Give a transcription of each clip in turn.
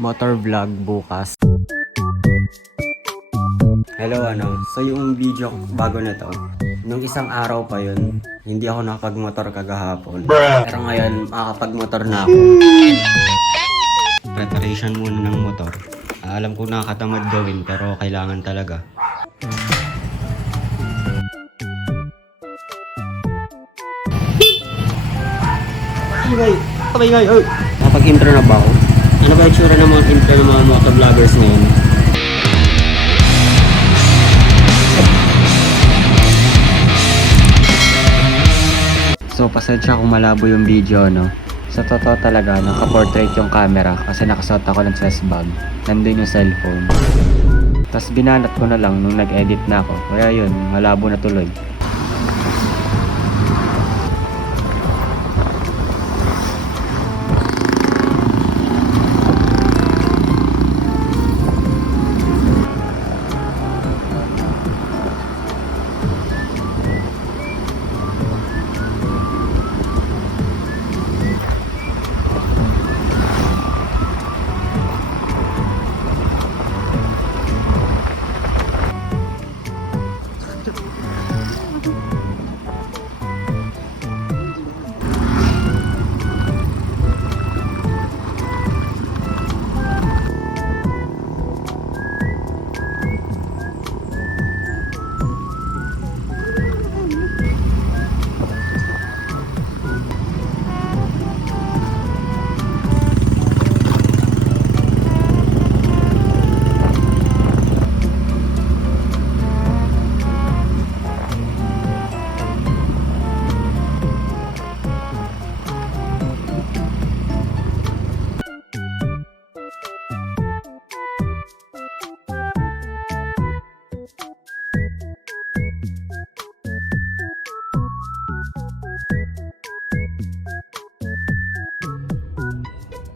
motor vlog bukas. Hello so yung video bago na to, nung isang araw pa yun, hindi ako nakapag-motor kagahapon. Pero ngayon, makakapag-motor na ako. Preparation muna ng motor. Alam ko nakakatamad gawin pero kailangan talaga. Ingay! Nakapag-intro na ba ako? Ano ba yung tsura ng mga intro ng mga motovloggers ngayon? So pasensya kung malabo yung video, no? Sa totoo talaga, naka-portrait yung camera kasi nakasuot ako ng chest bag. Nandun yung cellphone. Tapos binanat ko na lang nung nag-edit na ako. Kaya yun, malabo na tuloy.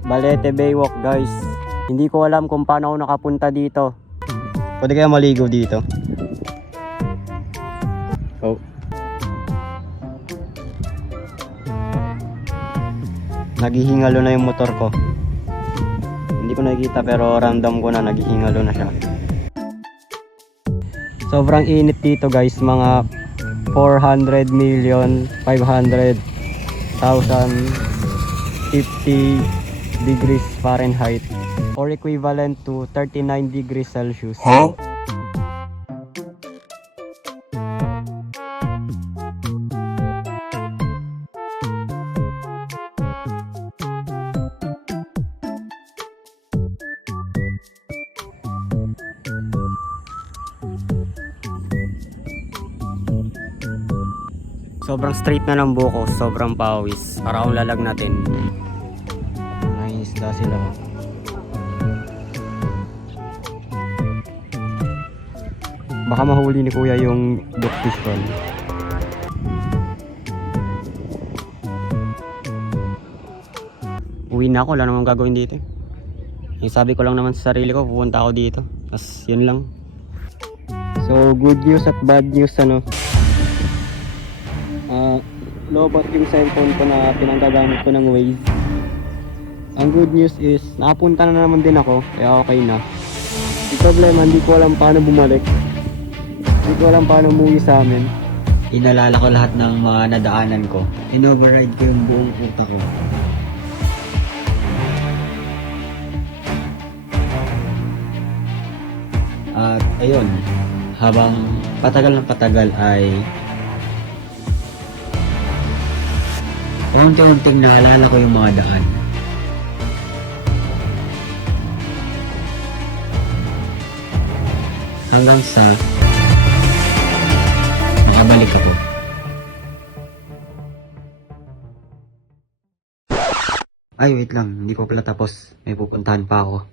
Balete Baywalk guys. Hindi ko alam kung paano ako nakapunta dito. Pwede kaya maligo dito? Oh. Naghihingalo na yung motor ko. Hindi ko nakikita pero ramdam ko na naghihingalo na siya. Sobrang init dito guys. Mga 400,500,050 degrees Fahrenheit or equivalent to 39 degrees Celsius. Huh? Sobrang straight na ng buko, sobrang pawis. Para akong lalag natin. Isda sila. Baka mahuli ni kuya yung duckfish roll. Uwi na ako, wala namang gagawin dito. Yung sabi ko lang naman sa sarili ko, pupunta ako dito. Tapos yun lang. So good news at bad news lobat yung cellphone ko na pinanggagamit ko ng Waze. Ang good news is, nakapunta na naman din ako, kaya okay na. Yung problema, hindi ko alam paano bumalik. Hindi ko alam paano umuwi sa amin. Inalala ko lahat ng mga nadaanan ko. In-override ko yung buong utak ko. At ayun, habang patagal ng patagal ay unti-unting naalala ko yung mga daan. Hanggang sa makabalik ako. Ay, wait lang. Hindi ko pala tapos. May pupuntahan pa ako.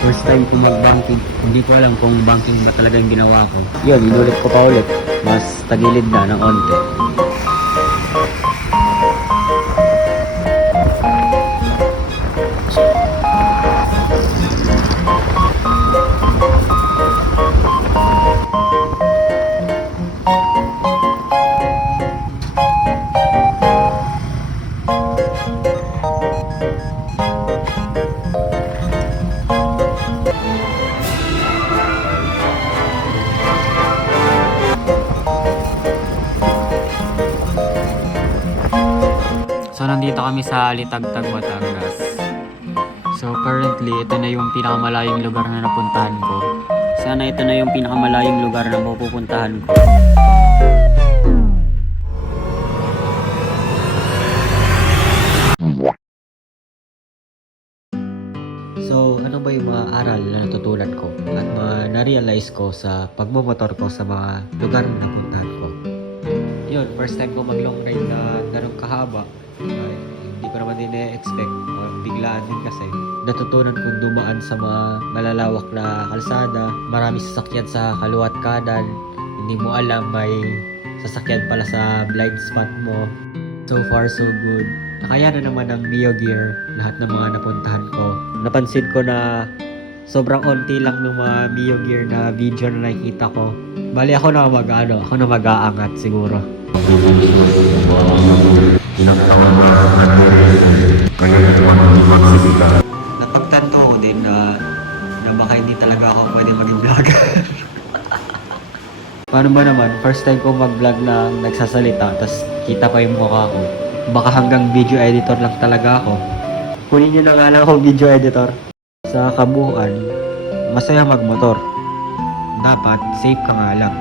First time ko mag-banking. Hindi ko alam kung banking ba talaga yung ginawa ko. Yun, inulit ko pa ulit. Mas tagilid na ng onte. So, nandito kami sa Litagtag, Batangas. So, currently, ito na yung pinakamalayong lugar na napuntahan ko. Sana ito na yung pinakamalayong lugar na mapupuntahan ko. So, ano ba yung mga aral na natutunan ko at mga na-realize ko sa pagmumotor ko sa mga lugar na napuntahan ko? Yun, first time ko mag-long ride na ganun kahaba. Hindi ko naman din na-expect. Biglaan din kasi. Natutunan kong dumaan sa mga malalawak na kalsada. Marami sasakyan sa kaliwat kanan. Hindi mo alam may sasakyan pala sa blind spot mo. So far, so good. Nakaya na naman ng Mio Gear lahat ng mga napuntahan ko. Napansin ko na sobrang onti lang ng mga Mio Gear na video na nakikita ko. Bali ako na mag-aangat siguro. Napagtanto ko din na baka hindi talaga ako pwede maging vlogger. Paano ba naman, first time ko mag-vlog na nagsasalita, tas kita pa yung mukha ko. Baka hanggang video editor lang talaga ako. Kunin nyo na nga lang ako video editor. Sa kabuuan, masaya magmotor. Dapat safe ka nga lang.